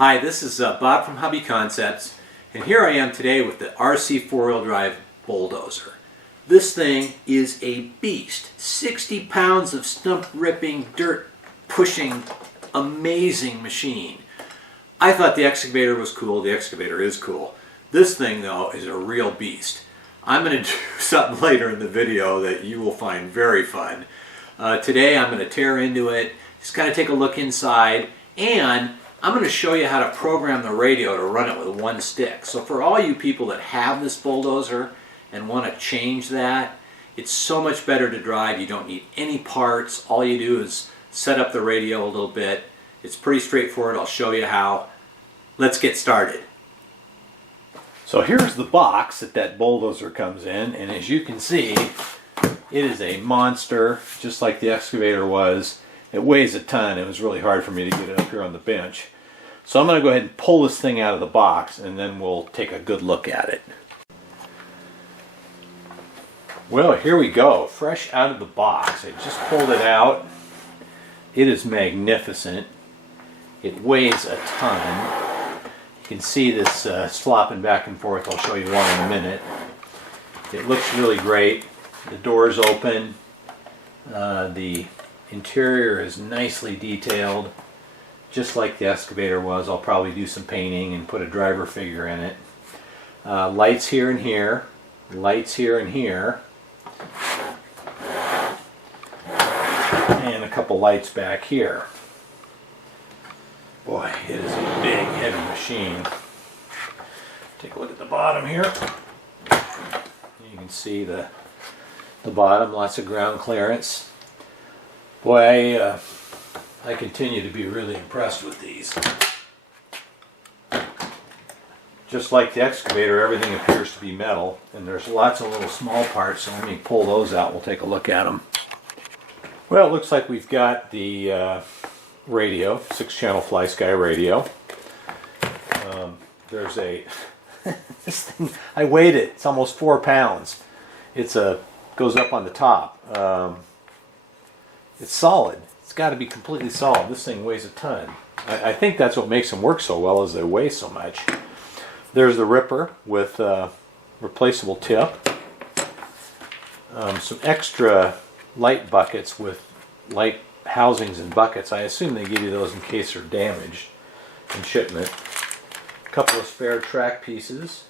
Hi, this is Bob from Hobby Concepts, and here I am today with the RC4 drive Bulldozer. This thing is a beast. 60 pounds of stump ripping, dirt pushing, amazing machine. I thought the excavator was cool. The excavator is cool. This thing though is a real beast. I'm going to do something later in the video that you will find very fun. Today I'm going to tear into it, just kind of take a look inside, and I'm going to show you how to program the radio to run it with one stick. So for all you people that have this Bulldozer and want to change that, it's so much better to drive. You don't need any parts. All you do is set up the radio a little bit. It's pretty straightforward. I'll show you how. Let's get started. So here's the box that Bulldozer comes in, and as you can see, it is a monster, just like the excavator was. It weighs a ton. It was really hard for me to get it up here on the bench. So I'm going to go ahead and pull this thing out of the box, and then we'll take a good look at it. Well, here we go, fresh out of the box. I just pulled it out. It is magnificent. It weighs a ton. You can see this flopping back and forth. I'll show you one in a minute. It looks really great. The door's open. The interior is nicely detailed, just like the excavator was. I'll probably do some painting and put a driver figure in it. Lights here and here, lights here and here, and a couple lights back here. Boy, it is a big, heavy machine. Take a look at the bottom here. You can see the bottom, lots of ground clearance. Boy, I continue to be really impressed with these. Just like the excavator, everything appears to be metal, and there's lots of little small parts, so let me pull those out. We'll take a look at them. Well, it looks like we've got the radio, 6-channel FlySky radio. There's a this thing, I weighed it. It's almost 4 pounds. Goes up on the top. It's solid. It's got to be completely solid. This thing weighs a ton. I think that's what makes them work so well, is they weigh so much. There's the ripper with a replaceable tip. Some extra light buckets with light housings and buckets. I assume they give you those in case they're damaged in shipment. A couple of spare track pieces.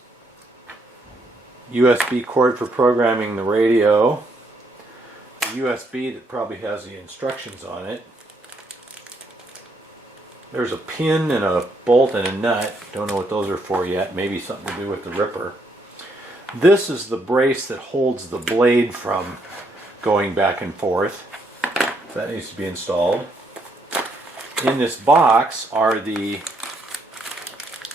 USB cord for programming the radio. USB that probably has the instructions on it. There's a pin and a bolt and a nut. Don't know what those are for yet. Maybe something to do with the ripper. This is the brace that holds the blade from going back and forth. That needs to be installed. In this box are the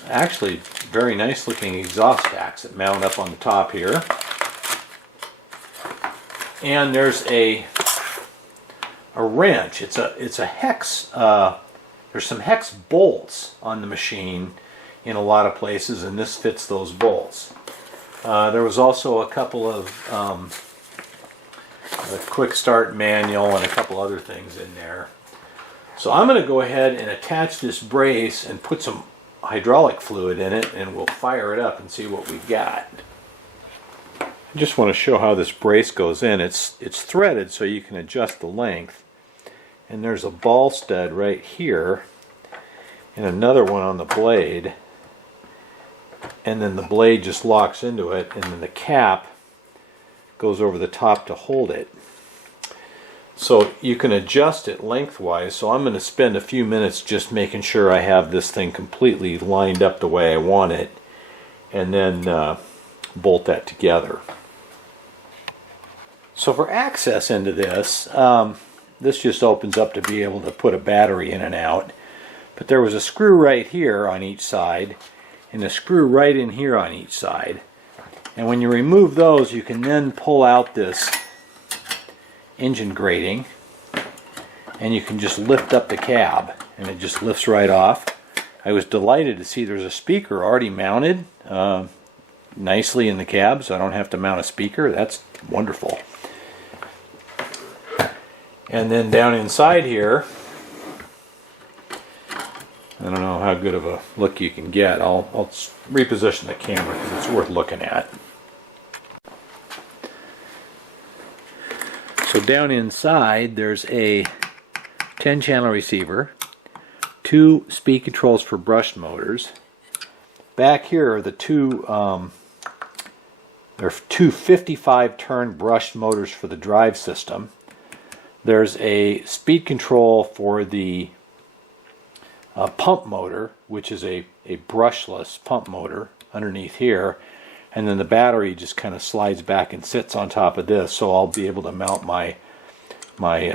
actually very nice looking exhaust packs that mount up on the top here. And there's a wrench. It's a hex. There's some hex bolts on the machine in a lot of places, and this fits those bolts. There was also a couple of a quick start manual and a couple other things in there. So I'm going to go ahead and attach this brace and put some hydraulic fluid in it, and we'll fire it up and see what we got. I just want to show how this brace goes in. It's threaded so you can adjust the length, and there's a ball stud right here and another one on the blade, and then the blade just locks into it, and then the cap goes over the top to hold it. So you can adjust it lengthwise. So I'm going to spend a few minutes just making sure I have this thing completely lined up the way I want it, and then bolt that together. So for access into this, this just opens up to be able to put a battery in and out. But there was a screw right here on each side, and a screw right in here on each side. And when you remove those, you can then pull out this engine grating, and you can just lift up the cab, and it just lifts right off. I was delighted to see there's a speaker already mounted nicely in the cab, so I don't have to mount a speaker. That's wonderful. And then down inside here, I don't know how good of a look you can get. I'll reposition the camera because it's worth looking at. So down inside there's a 10-channel receiver, 2 speed controls for brush motors. Back here are the two 55-turn brushed motors for the drive system. There's a speed control for the pump motor, which is a brushless pump motor underneath here. And then the battery just kind of slides back and sits on top of this, so I'll be able to mount my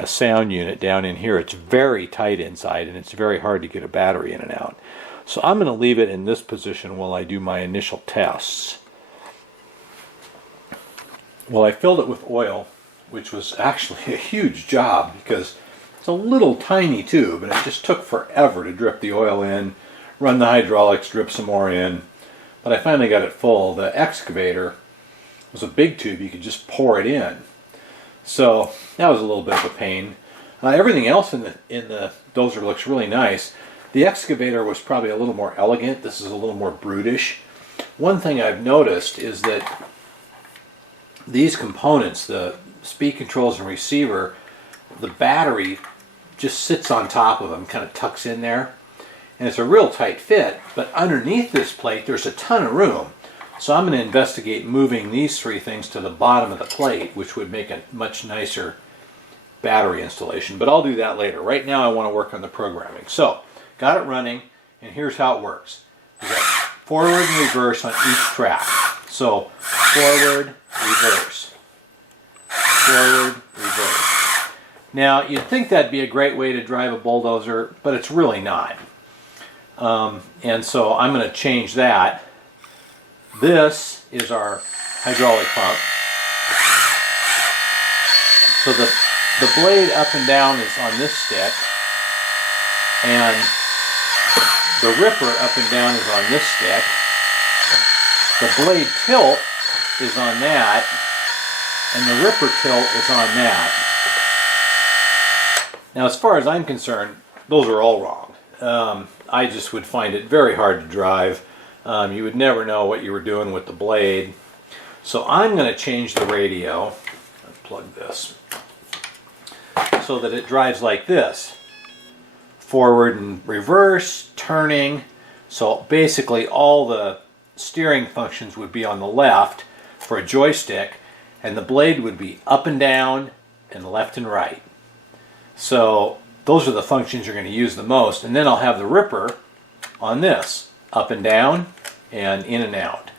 sound unit down in here. It's very tight inside, and it's very hard to get a battery in and out. So I'm going to leave it in this position while I do my initial tests. Well, I filled it with oil, which was actually a huge job because it's a little tiny tube, and it just took forever to drip the oil in, run the hydraulics, drip some more in. But I finally got it full. The excavator was a big tube. You could just pour it in. So that was a little bit of a pain. Everything else in the Dozer looks really nice. The excavator was probably a little more elegant. This is a little more brutish. One thing I've noticed is that these components, the speed controls and receiver, the battery just sits on top of them, kind of tucks in there. And it's a real tight fit, but underneath this plate there's a ton of room. So I'm going to investigate moving these 3 things to the bottom of the plate, which would make a much nicer battery installation. But I'll do that later. Right now I want to work on the programming. So, got it running, and here's how it works. We've got forward and reverse on each track. So, forward, reverse. Forward, reverse. Now, you'd think that'd be a great way to drive a bulldozer, but it's really not. And so I'm going to change that. This is our hydraulic pump. So the blade up and down is on this stick, and the ripper up and down is on this stick. The blade tilt is on that, and the ripper tilt is on that. Now, as far as I'm concerned, those are all wrong. I just would find it very hard to drive. You would never know what you were doing with the blade. So I'm going to change the radio, unplug this, so that it drives like this. Forward and reverse, turning. So basically all the steering functions would be on the left for a joystick, and the blade would be up and down and left and right. So those are the functions you're going to use the most. And then I'll have the ripper on this, up and down and in and out.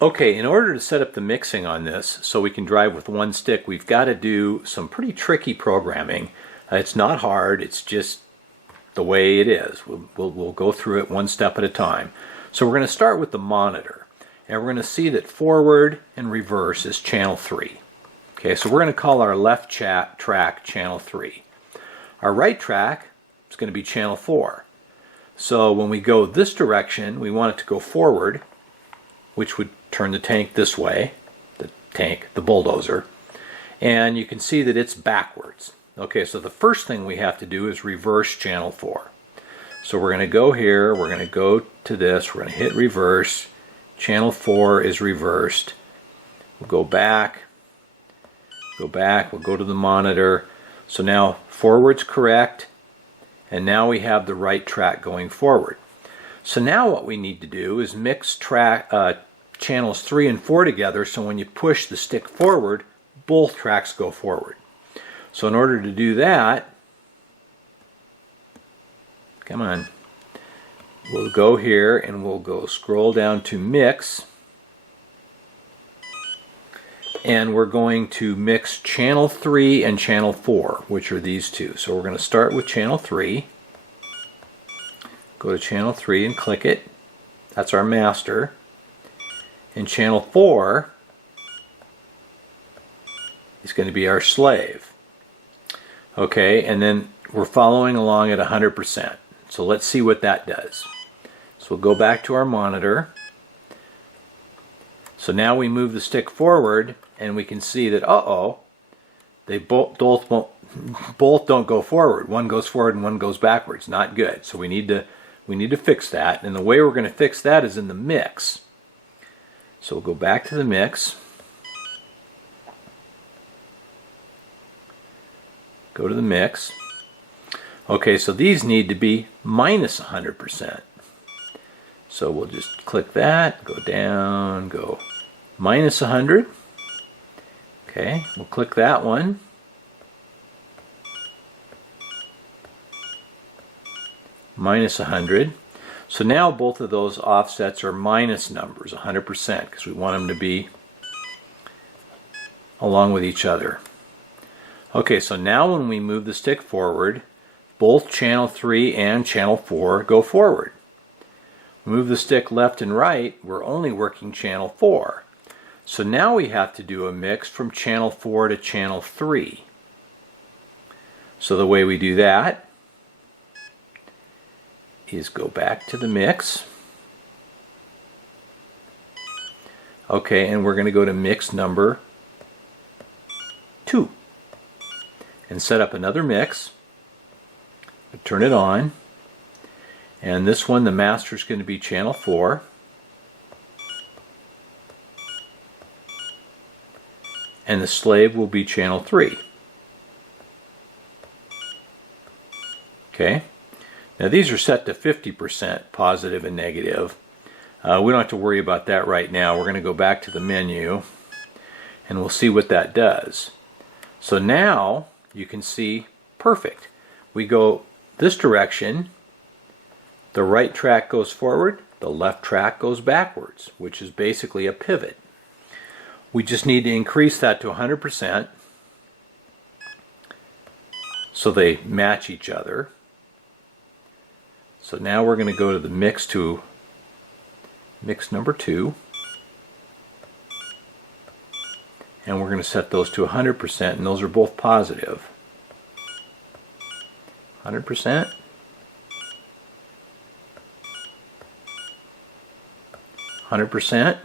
Okay, in order to set up the mixing on this so we can drive with one stick, we've got to do some pretty tricky programming. It's not hard, it's just the way it is. We'll go through it one step at a time. So we're going to start with the monitor, and we're going to see that forward and reverse is channel 3. Okay, so we're going to call our left track channel 3. Our right track is going to be channel 4. So when we go this direction, we want it to go forward, which would turn the tank this way, the bulldozer, and you can see that it's backwards. Okay, so the first thing we have to do is reverse channel 4. So we're going to go here, we're going to go to this, we're going to hit reverse, channel 4 is reversed. We'll go back, we'll go to the monitor. So now forward's correct, and now we have the right track going forward. So now what we need to do is mix channels 3 and 4 together, so when you push the stick forward, both tracks go forward. So in order to do that, come on, we'll go here and we'll go scroll down to mix, and we're going to mix channel 3 and channel 4, which are these two. So we're going to start with channel 3, go to channel 3 and click it. That's our master. And channel 4 is going to be our slave. Okay, and then we're following along at 100%. So let's see what that does. So we'll go back to our monitor. So now we move the stick forward, and we can see that, they both don't go forward. One goes forward and one goes backwards. Not good. So we need to fix that. And the way we're going to fix that is in the mix. So we'll go back to the mix. Go to the mix. Okay, so these need to be minus 100%. So we'll just click that, go down, go minus 100. Okay, we'll click that one. Minus 100. So now both of those offsets are minus numbers, 100%, because we want them to be along with each other. Okay, so now when we move the stick forward, both channel 3 and channel 4 go forward. Move the stick left and right, we're only working channel 4. So now we have to do a mix from channel 4 to channel 3. So the way we do that is go back to the mix. Okay, and we're going to go to mix number 2 and set up another mix. Turn it on, and this one, the master, is going to be channel 4. And the slave will be channel 3. Okay, now these are set to 50% positive and negative. We don't have to worry about that right now. We're going to go back to the menu and we'll see what that does. So now you can see perfect. We go this direction, the right track goes forward, the left track goes backwards, which is basically a pivot. We just need to increase that to 100% so they match each other. So now we're going to go to the mix number 2, and we're going to set those to 100%, and those are both positive. 100%. 100%.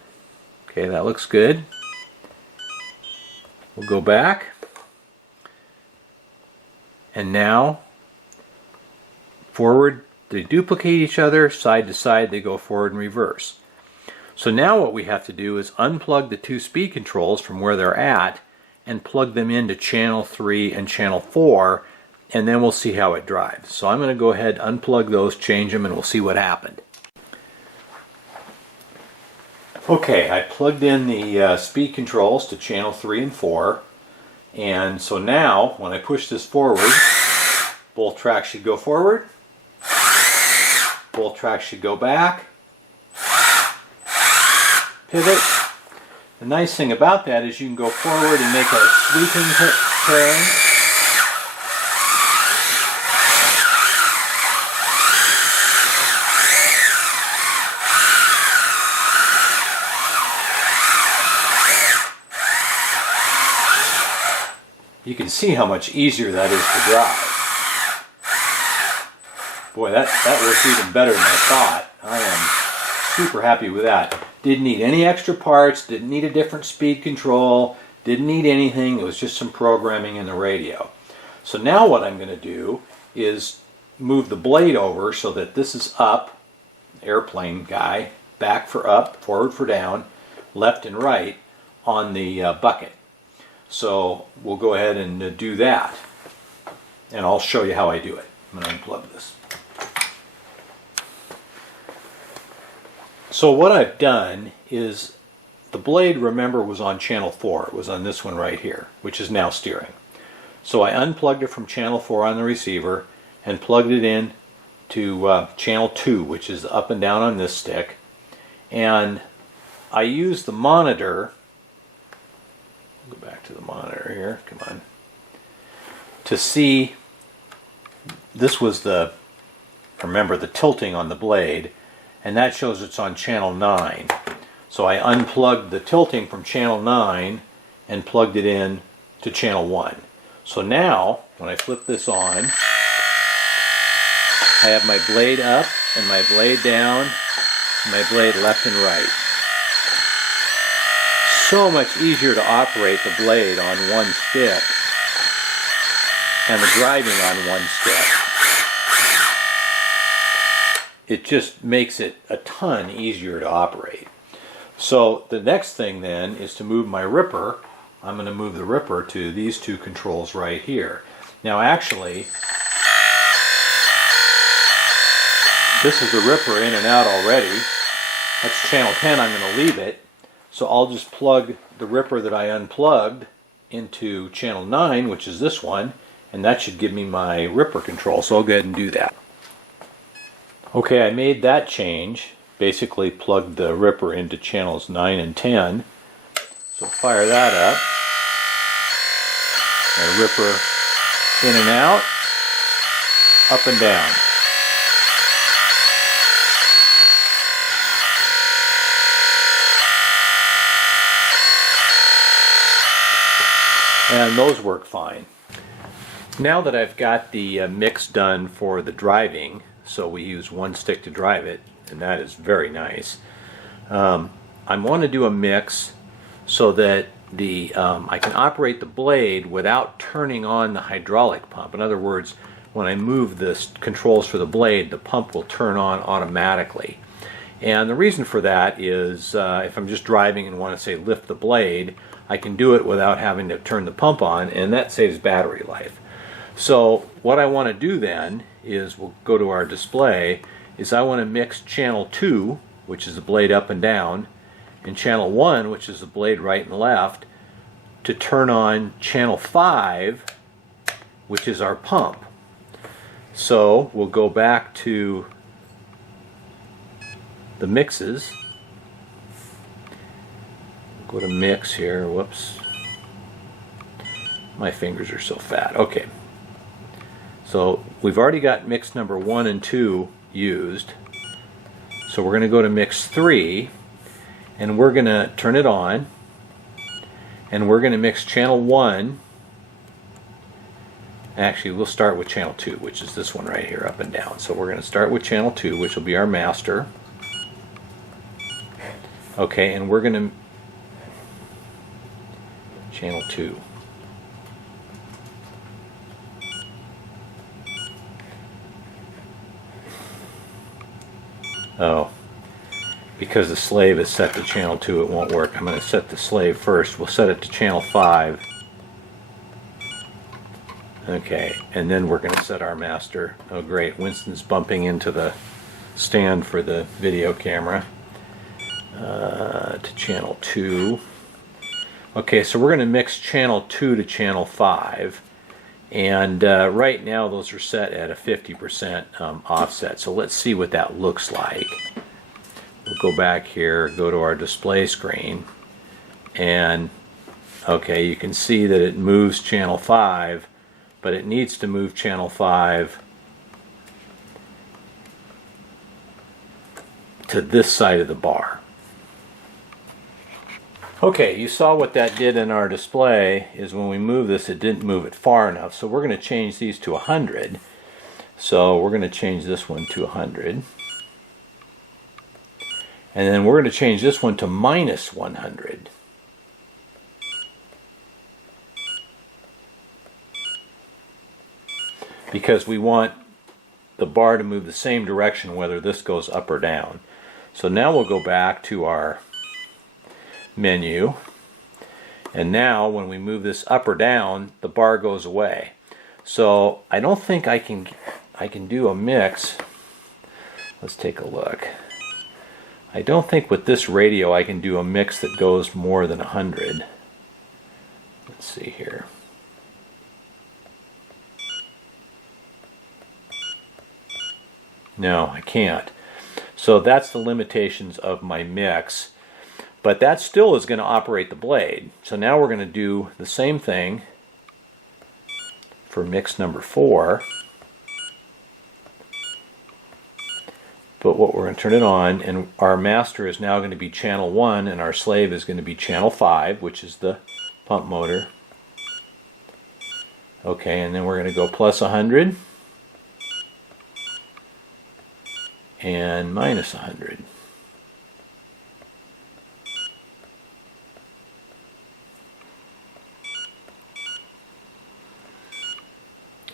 Okay, that looks good. We'll go back. And now, forward, they duplicate each other, side to side, they go forward and reverse. So now what we have to do is unplug the 2 speed controls from where they're at and plug them into channel 3 and channel 4, and then we'll see how it drives. So I'm going to go ahead, unplug those, change them, and we'll see what happened. Okay, I plugged in the speed controls to channel 3 and 4, and so now when I push this forward, both tracks should go forward, both tracks should go back, pivot. The nice thing about that is you can go forward and make a sweeping turn. You can see how much easier that is to drive. Boy, that works even better than I thought. I am super happy with that. Didn't need any extra parts, didn't need a different speed control, didn't need anything. It was just some programming in the radio. So now what I'm going to do is move the blade over so that this is up, airplane guy, back for up, forward for down, left and right on the bucket. So we'll go ahead and do that, and I'll show you how I do it. I'm going to unplug this. So what I've done is the blade, remember, was on channel 4. It was on this one right here, which is now steering. So I unplugged it from channel 4 on the receiver and plugged it in to channel 2, which is up and down on this stick. And I used the monitor. Go back to the monitor here, come on, to see, this was remember the tilting on the blade, and that shows it's on channel 9. So I unplugged the tilting from channel 9 and plugged it in to channel 1. So now, when I flip this on, I have my blade up and my blade down, and my blade left and right. So much easier to operate the blade on one stick and the driving on one stick. It just makes it a ton easier to operate. So the next thing then is to move my ripper. I'm going to move the ripper to these two controls right here. Now actually, this is the ripper in and out already. That's channel 10, I'm going to leave it. So I'll just plug the ripper that I unplugged into channel 9, which is this one, and that should give me my ripper control. So I'll go ahead and do that. Okay, I made that change. Basically plugged the ripper into channels 9 and 10. So fire that up. My ripper in and out, up and down. And those work fine. Now that I've got the mix done for the driving, so we use one stick to drive it, and that is very nice. I want to do a mix so that I can operate the blade without turning on the hydraulic pump. In other words, when I move the controls for the blade, the pump will turn on automatically. And the reason for that is if I'm just driving and want to, say, lift the blade, I can do it without having to turn the pump on, and that saves battery life. So what I want to do then is, we'll go to our display, is I want to mix channel 2, which is the blade up and down, and channel 1, which is the blade right and left, to turn on channel 5, which is our pump. So we'll go back to the mixes. Go to mix here. Whoops. My fingers are so fat. Okay. So we've already got mix number 1 and 2 used. So we're going to go to mix 3, and we're going to turn it on, and we're going to mix channel 1. Actually, we'll start with channel 2, which is this one right here, up and down. So we're going to start with channel 2, which will be our master. Okay, and we're going to channel 2. Oh, because the slave is set to channel 2, it won't work. I'm going to set the slave first. We'll set it to channel 5. Okay, and then we're going to set our master. Oh great, Winston's bumping into the stand for the video camera. To channel 2. Okay, so we're going to mix channel 2 to channel 5. And right now those are set at a 50% offset. So let's see what that looks like. We'll go back here, go to our display screen, and okay, you can see that it moves channel 5, but it needs to move channel 5 to this side of the bar. Okay, you saw what that did in our display is when we move this, it didn't move it far enough. So we're going to change these to 100. So we're going to change this one to 100. And then we're going to change this one to minus 100. Because we want the bar to move the same direction whether this goes up or down. So now we'll go back to our menu, and now when we move this up or down, the bar goes away. So I don't think I can do a mix. Let's take a look. I don't think with this radio I can do a mix that goes more than 100. Let's see here. No, I can't. So that's the limitations of my mix. But that still is going to operate the blade. So now we're going to do the same thing for mix number 4. But what we're going to turn it on, and our master is now going to be channel 1, and our slave is going to be channel 5, which is the pump motor. Okay, and then we're going to go plus 100 and minus 100.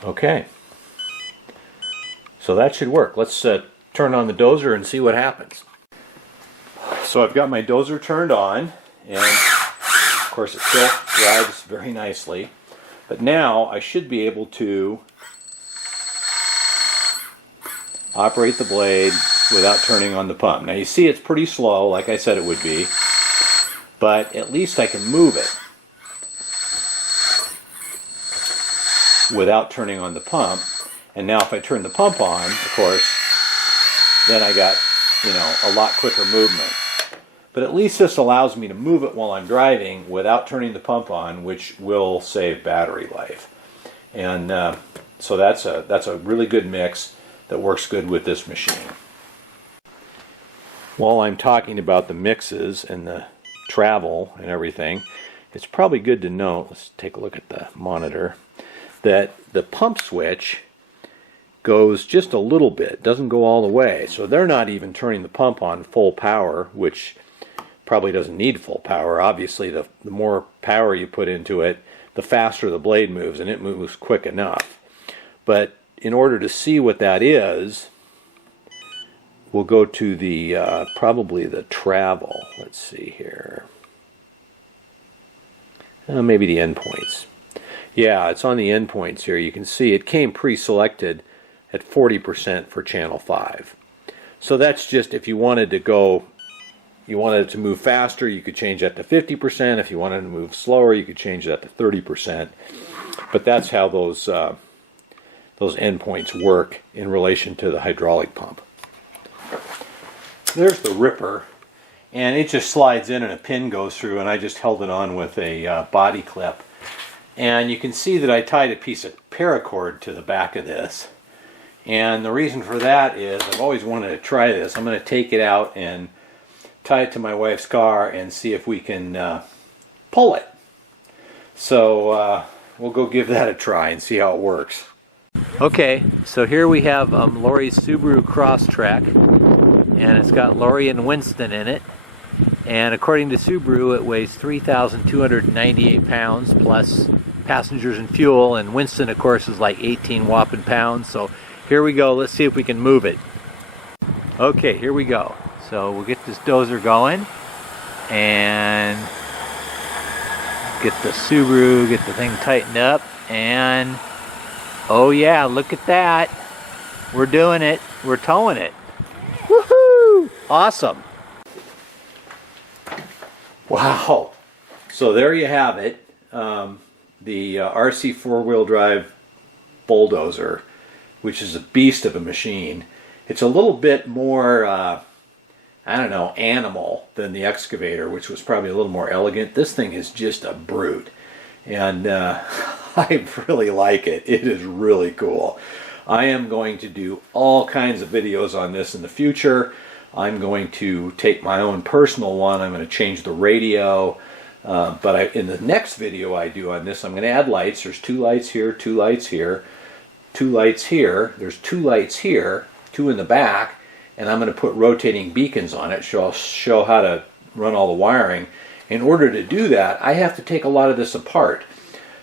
Okay, so that should work. Let's turn on the dozer and see what happens. So I've got my dozer turned on, and of course it still drives very nicely. But now I should be able to operate the blade without turning on the pump. Now you see it's pretty slow, like I said it would be, but at least I can move it without turning on the pump. And now if I turn the pump on, of course, then I got, you know, a lot quicker movement. But at least this allows me to move it while I'm driving without turning the pump on, which will save battery life. And so that's a really good mix that works good with this machine. While I'm talking about the mixes and the travel and everything, it's probably good to note, let's take a look at the monitor, that the pump switch goes just a little bit, doesn't go all the way. So they're not even turning the pump on full power, which probably doesn't need full power. Obviously, the more power you put into it, the faster the blade moves, and it moves quick enough. But in order to see what that is, we'll go to the probably the travel. Let's see here. Maybe the endpoints. Yeah, it's on the endpoints here. You can see it came pre-selected at 40% for channel 5. So that's just if you wanted to go, you wanted it to move faster, you could change that to 50%. If you wanted to move slower, you could change that to 30%. But that's how those endpoints work in relation to the hydraulic pump. There's the ripper, and it just slides in and a pin goes through, and I just held it on with a body clip. And you can see that I tied a piece of paracord to the back of this. And the reason for that is I've always wanted to try this. I'm going to take it out and tie it to my wife's car and see if we can pull it. So we'll go give that a try and see how it works. Okay, so here we have Lori's Subaru Crosstrek, and it's got Lori and Winston in it. And according to Subaru, it weighs 3,298 pounds plus passengers and fuel, and Winston, of course, is like 18 whopping pounds. So here we go. Let's see if we can move it. Okay, here we go. So we'll get this dozer going and get the Subaru, get the thing tightened up, and oh yeah, look at that. We're doing it. We're towing it. Woohoo! Awesome. Wow. So there you have it. The RC four-wheel drive Bulldozer, which is a beast of a machine. It's a little bit more, I don't know, animal than the excavator, which was probably a little more elegant. This thing is just a brute. And I really like it. It is really cool. I am going to do all kinds of videos on this in the future. I'm going to take my own personal one. I'm going to change the radio. But in the next video I do on this, I'm going to add lights. There's 2 lights here, 2 lights here, 2 lights here. There's 2 lights here, 2 in the back. And I'm going to put rotating beacons on it. So I'll show how to run all the wiring. In order to do that, I have to take a lot of this apart.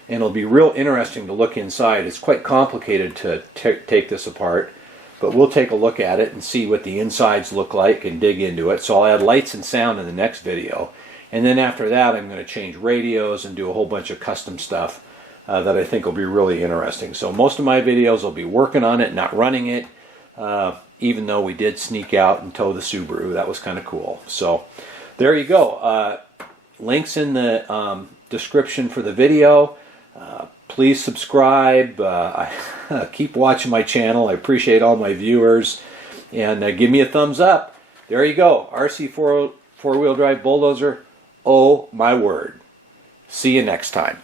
And it'll be real interesting to look inside. It's quite complicated to take this apart. But we'll take a look at it and see what the insides look like and dig into it. So I'll add lights and sound in the next video. And then after that, I'm going to change radios and do a whole bunch of custom stuff that I think will be really interesting. So most of my videos will be working on it, not running it, even though we did sneak out and tow the Subaru. That was kind of cool. So there you go. Links in the description for the video. Please subscribe. Keep watching my channel. I appreciate all my viewers. And give me a thumbs up. There you go. RC four-wheel drive Bulldozer. Oh my word. See you next time.